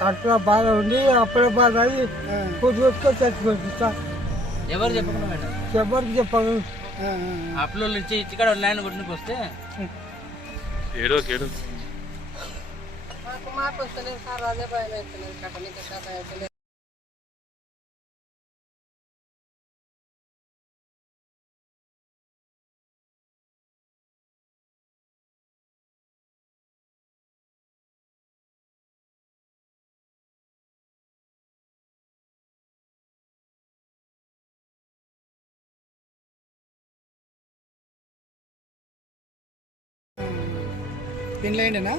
కడుపులో బాధ ఉండి అప్పుడే బాధ అయ్యి కూర్చుకొని చచ్చిపోతుంది. ఎవరు చెప్పకుండా మేడం? ఎవరికి చెప్పాను? అప్పుడు నుంచి ఇక్కడ ల్యాండ్ కొట్టుకు వస్తే మాకు వస్తలేదు సార్, అదే భయం అవుతలేదు. కట్టనికి కథ అవుతలేదు. పెళ్ళైండేనా?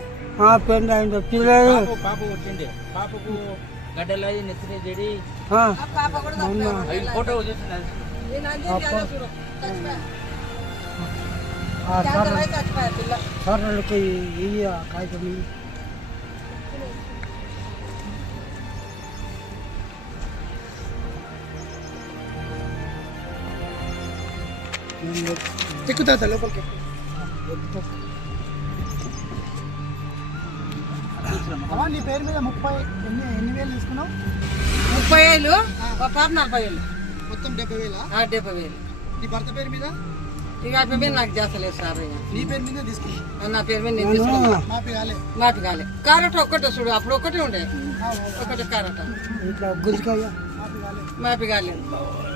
పెళ్ళి అయింది. పిల్లలు పాప వచ్చింది. పాపకు గడ్డలు అయ్యి నెత్తిన చెడి పాప కూడా ఫోటో చూస్తున్నారు. సర్రలకి కాగితం ఎక్కుతా లోపలికి. నీ పేరు మీద 30 ఎన్ని వేలు తీసుకున్నావు? 30,000, ఒక 40,000, మొత్తం 70,000. 70,000. నీ భర్త పేరు మీద? ఇక ఆ పేరు మీద నాకు చేస్తలేదు సార్. నీ పేరు మీద తీసుకున్నా? నా పేరు మీద నేను తీసుకున్నా. మాపి కాలే. కారట ఒక్కటే చూడు, అప్పుడు ఒక్కటే ఉండే, ఒకటే కారట ఇట్లా గుజ్జికాయ మాపి కాలేదు.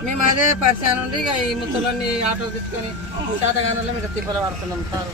మేము అదే పరిచయం ఉండి ఇక ఈ ముసలోని ఆటో తీసుకొని శాతగానంలో మీకు తిప్పలు పడుతున్నాం సార్.